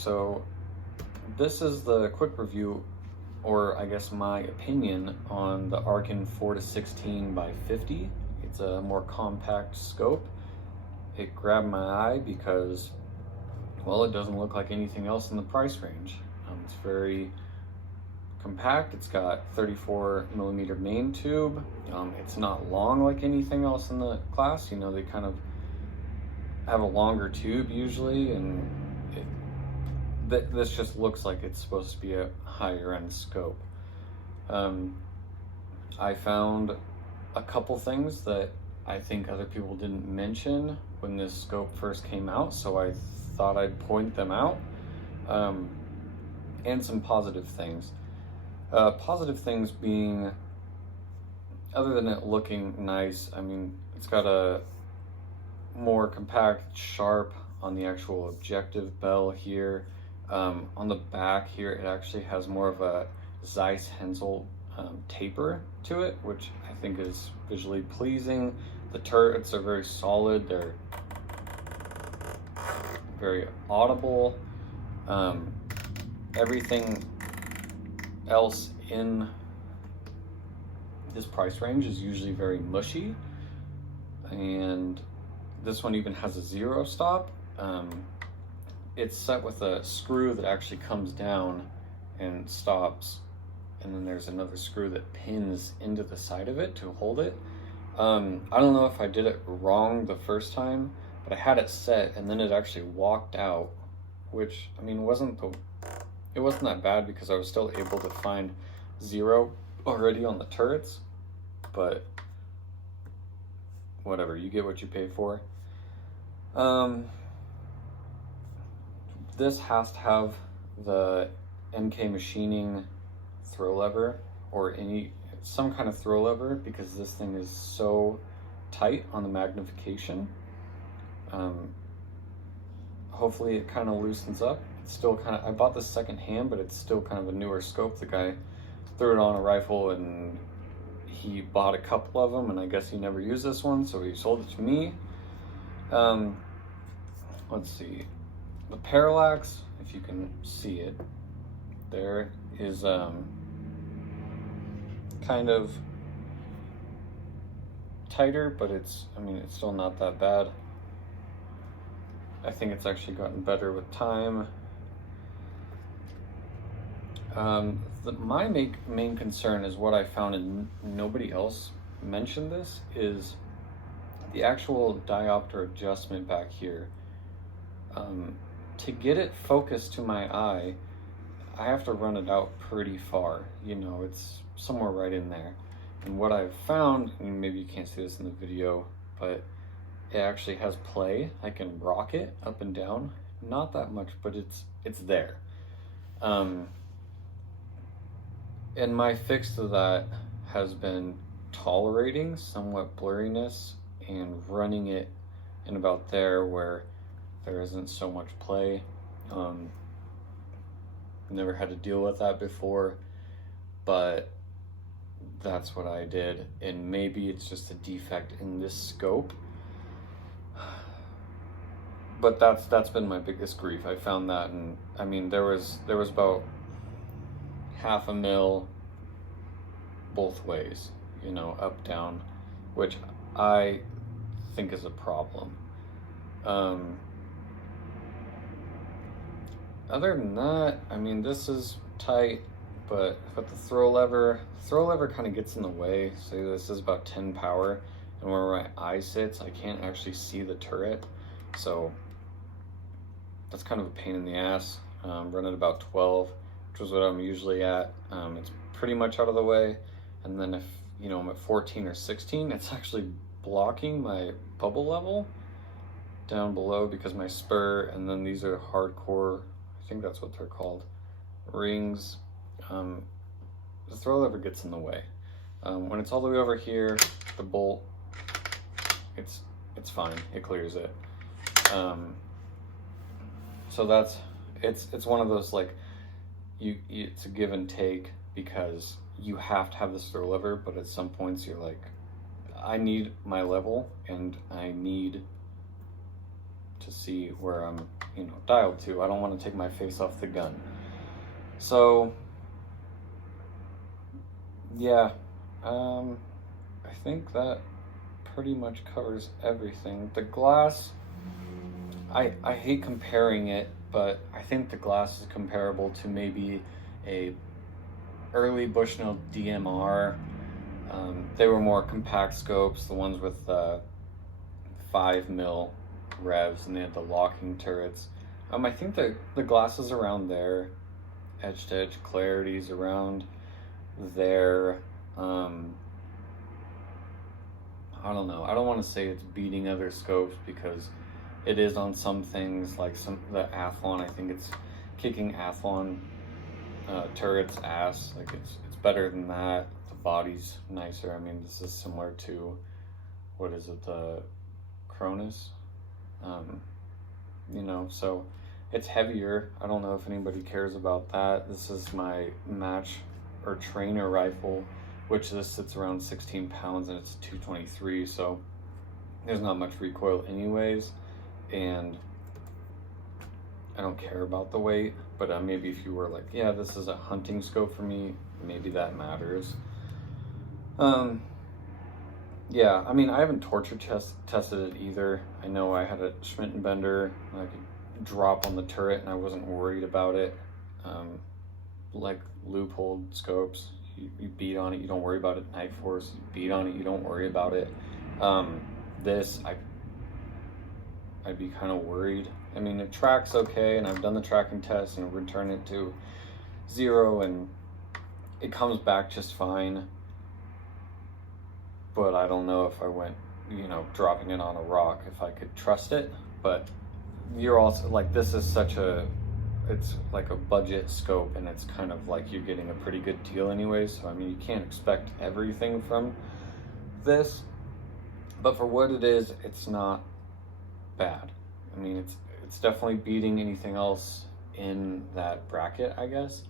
So this is the quick review, or I guess my opinion, on the Arken 4-16 by 50. It's a more compact scope. It grabbed my eye because, well, it doesn't look like anything else in the price range. It's very compact. It's got 34mm main tube. It's not long like anything else in the class. You know, they kind of have a longer tube usually, and this just looks like it's supposed to be a higher end scope. I found a couple things that I think other people didn't mention when this scope first came out, so I thought I'd point them out, and some positive things. Positive things being, other than it looking nice, I mean, it's got a more compact, sharp on the actual objective bell here. On the back here, it actually has more of a Zeiss Hensel taper to it, which I think is visually pleasing. The turrets are very solid. They're very audible. Everything else in this price range is usually very mushy, and this one even has a zero stop. It's set with a screw that actually comes down and stops, and then there's another screw that pins into the side of it to hold it. I don't know if I did it wrong the first time, but I had it set and then it actually walked out, which, I mean, it wasn't that bad because I was still able to find zero already on the turrets, but whatever, you get what you pay for. This has to have the MK machining throw lever, or some kind of throw lever, because this thing is so tight on the magnification. Hopefully it kind of loosens up. It's still kind of, I bought this second hand, but it's still kind of a newer scope. The guy threw it on a rifle and he bought a couple of them, and I guess he never used this one, so he sold it to me. Let's see. The parallax, if you can see it, there is kind of tighter, but it's still not that bad. I think it's actually gotten better with time. My main concern is what I found, and nobody else mentioned this, is the actual diopter adjustment back here. To get it focused to my eye, I have to run it out pretty far. You know, it's somewhere right in there. And what I've found, and maybe you can't see this in the video, but it actually has play. I can rock it up and down. Not that much, but it's there. And my fix to that has been tolerating somewhat blurriness and running it in about there where there isn't so much play. Never had to deal with that before, but that's what I did, and maybe it's just a defect in this scope. But that's been my biggest grief. I found that, and I mean, there was about 0.5 mil both ways, you know, up, down, which I think is a problem. Other than that, I mean, this is tight, but the throw lever kind of gets in the way. Say this is about 10 power, and where my eye sits, I can't actually see the turret, so that's kind of a pain in the ass. Running about 12, which is what I'm usually at. It's pretty much out of the way, and then if, you know, I'm at 14 or 16, it's actually blocking my bubble level down below, because my spur, and then these are hardcore, I think that's what they're called, rings. The throw lever gets in the way. When it's all the way over here, the bolt, it's fine, it clears it. So it's one of those, like, it's a give and take, because you have to have this throw lever, but at some points you're like, I need my level, and I need to see where I'm, you know, dialed to. I don't want to take my face off the gun. So yeah, I think that pretty much covers everything. The glass, I hate comparing it, but I think the glass is comparable to maybe a early Bushnell DMR. They were more compact scopes, the ones with 5 mil revs, and they had the locking turrets. I think the glass is around there, edge to edge clarity's around there. I don't know. I don't want to say it's beating other scopes because it is on some things, like the Athlon. I think it's kicking Athlon turrets ass. Like it's better than that. The body's nicer. I mean, this is similar to, what is it, the Cronus? You know, so it's heavier. I don't know if anybody cares about that. This is my match or trainer rifle, which this sits around 16 pounds and it's 223, so there's not much recoil anyways, and I don't care about the weight. But maybe if you were like, yeah, this is a hunting scope for me, maybe that matters. Yeah, I mean, I haven't torture tested it either. I know I had a Schmidt & Bender, I could drop on the turret and I wasn't worried about it. Like loophole scopes, you beat on it, you don't worry about it. Night Force, you beat on it, you don't worry about it. This, I'd be kind of worried. I mean, it tracks okay, and I've done the tracking test and returned it to 0, and it comes back just fine. But I don't know if I went, you know, dropping it on a rock, if I could trust it. But you're also, like, this is such a, it's like a budget scope, and it's kind of like you're getting a pretty good deal anyway. So, I mean, you can't expect everything from this. But for what it is, it's not bad. I mean, it's definitely beating anything else in that bracket, I guess.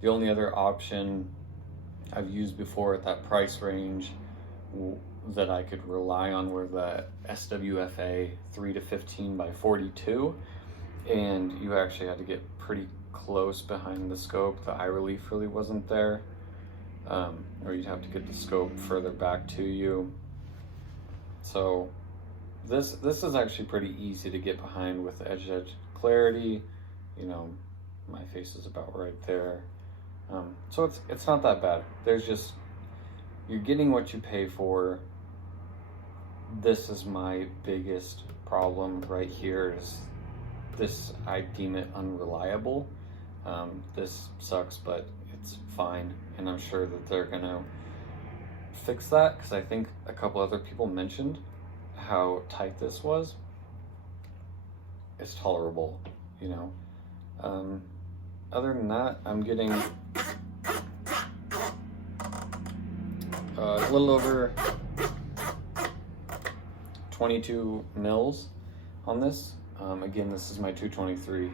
The only other option I've used before at that price range that I could rely on were the SWFA 3 to 15 by 42, and you actually had to get pretty close behind the scope. The eye relief really wasn't there, or you'd have to get the scope further back to you. So this is actually pretty easy to get behind with the edge clarity. You know, my face is about right there. So it's not that bad. There's just, you're getting what you pay for. This is my biggest problem right here, is this, I deem it unreliable. This sucks, but it's fine, and I'm sure that they're gonna fix that, because I think a couple other people mentioned how tight this was. It's tolerable, you know. Other than that, I'm getting a little over 22 mils on this. Again, this is my 223,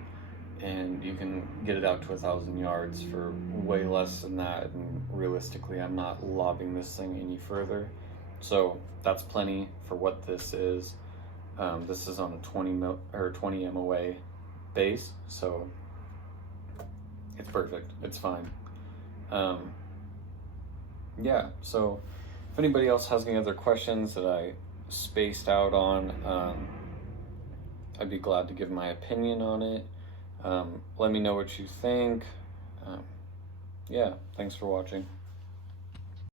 and you can get it out to 1,000 yards for way less than that, and realistically I'm not lobbing this thing any further, so that's plenty for what this is. This is on a 20 MOA base, so it's perfect, it's fine. Yeah, so if anybody else has any other questions that I spaced out on, I'd be glad to give my opinion on it. Let me know what you think. Yeah, thanks for watching.